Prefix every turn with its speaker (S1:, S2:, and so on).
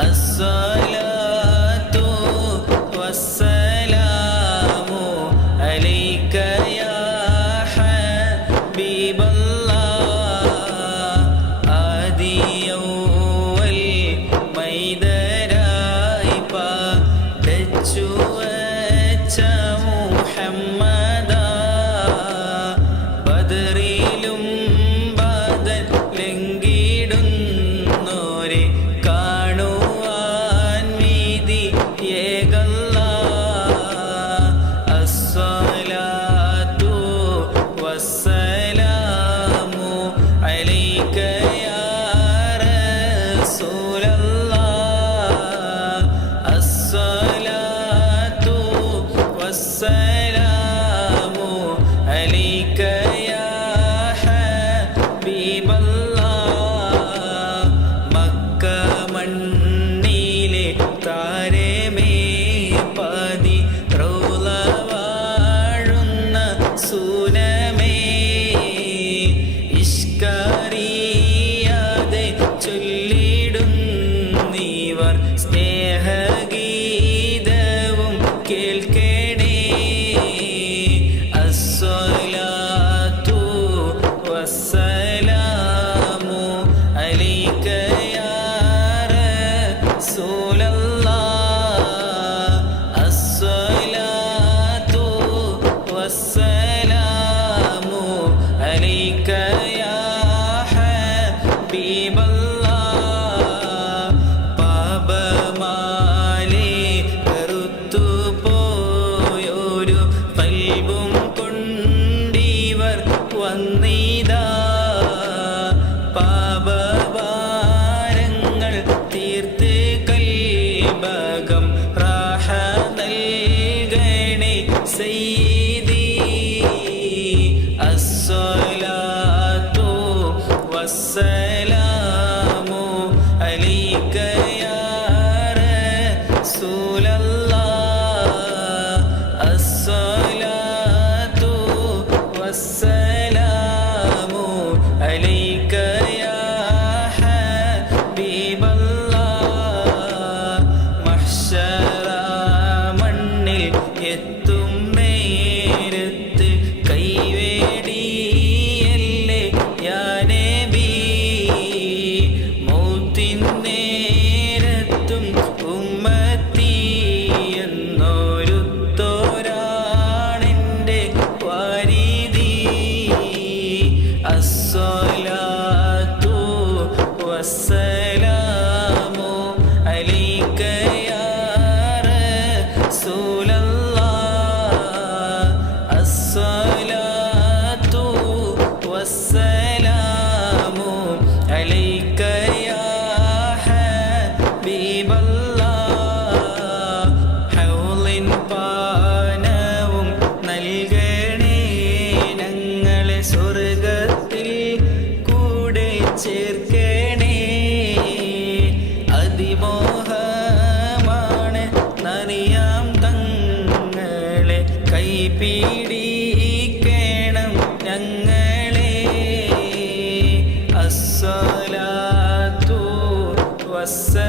S1: রসুল্লাহ Vela. तुमको കൈപിടിക്കണം ഞങ്ങളെ. അസ്സലാത്തു അലൈക